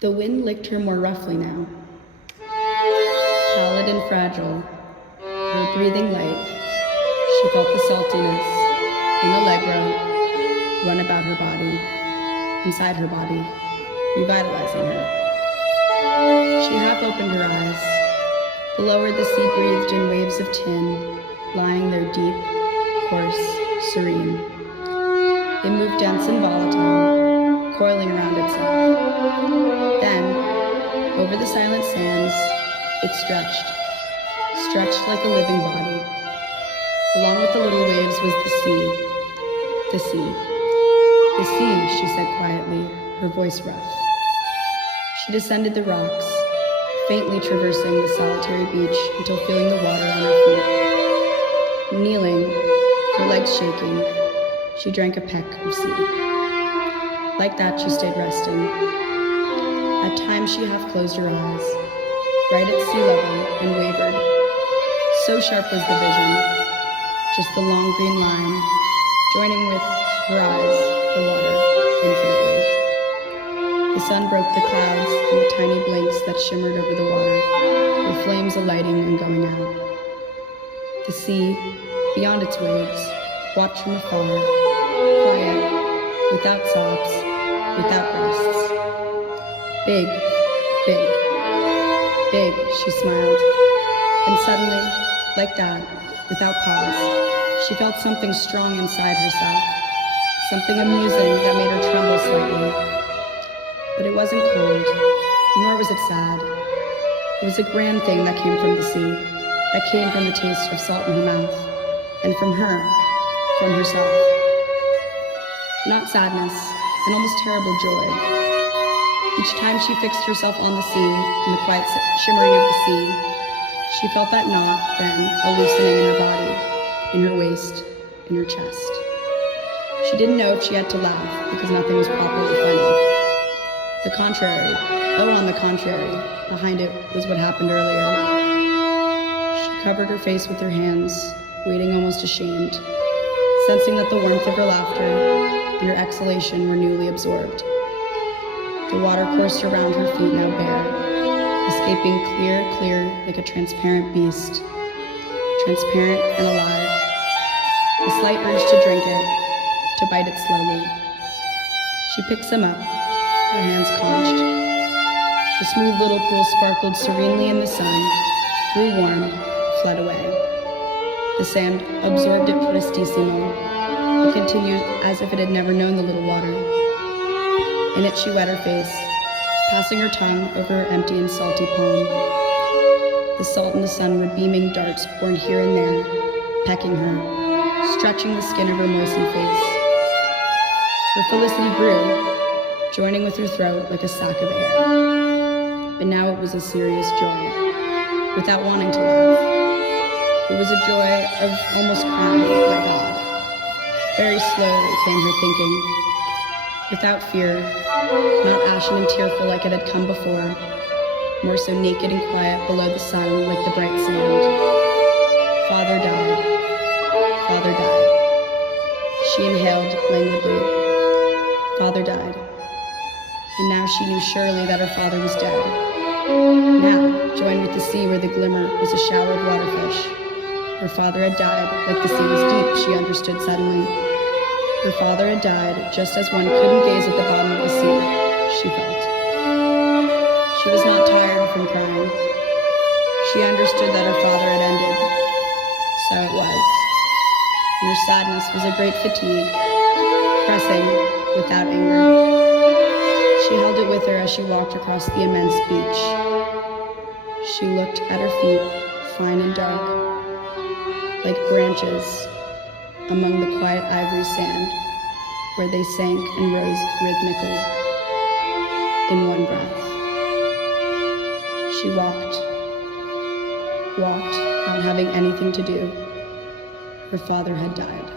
The wind licked her more roughly now. Pallid and fragile, her breathing light, she felt the saltiness in allegro run about her body, inside her body, revitalizing her. She half opened her eyes. Below her the sea breathed in waves of tin, lying there deep, coarse, serene. It moved dense and volatile, coiling around itself. Then, over the silent sands, it stretched like a living body. Along with the little waves was the sea. The sea. The sea, she said quietly, her voice rough. She descended the rocks, faintly traversing the solitary beach until feeling the water on her feet. Kneeling, her legs shaking, she drank a peck of sea. Like that, she stayed resting. At times, she half closed her eyes, right at sea level, and wavered. So sharp was the vision, just the long green line, joining with her eyes, the water, infinitely. The sun broke the clouds in the tiny blinks that shimmered over the water, with flames alighting and going out. The sea, beyond its waves, watched from afar, quiet, without sobs, without breasts. Big, big, big, she smiled. And suddenly, like that, without pause, she felt something strong inside herself, something amusing that made her tremble slightly. But it wasn't cold, nor was it sad. It was a grand thing that came from the sea, that came from the taste of salt in her mouth, and from her, from herself. Not sadness, an almost terrible joy. Each time she fixed herself on the sea, in the quiet shimmering of the sea, she felt that knot then a loosening in her body, in her waist, in her chest. She didn't know if she had to laugh because nothing was properly funny. The contrary, on the contrary, behind it was what happened earlier. She covered her face with her hands, waiting almost ashamed, sensing that the warmth of her laughter and her exhalation were newly absorbed. The water coursed around her feet now bare, escaping clear, like a transparent beast, transparent and alive. A slight urge to drink it, to bite it slowly. She picked some up, her hands clenched. The smooth little pool sparkled serenely in the sun, grew warm, fled away. The sand absorbed it prestissimo. It continued as if it had never known the little water. In it she wet her face, passing her tongue over her empty and salty palm. The salt and the sun were beaming darts born here and there, pecking her, stretching the skin of her moistened face. Her felicity grew, joining with her throat like a sack of air. But now it was a serious joy, without wanting to laugh. It was a joy of almost crying, my God. Very slowly came her thinking, without fear, not ashen and tearful like it had come before, more so naked and quiet below the sun like the bright sand. Father died. Father died. She inhaled languidly. Father died. And now she knew surely that her father was dead. Now, joined with the sea where the glimmer was a shower of waterfish. Her father had died, like the sea was deep, she understood suddenly. Her father had died just as one couldn't gaze at the bottom of the sea, she felt. She was not tired from crying. She understood that her father had ended. So it was. And her sadness was a great fatigue, pressing without anger. She held it with her as she walked across the immense beach. She looked at her feet, fine and dark, like branches among the quiet ivory sand, where they sank and rose rhythmically, in one breath. She walked, not having anything to do. Her father had died.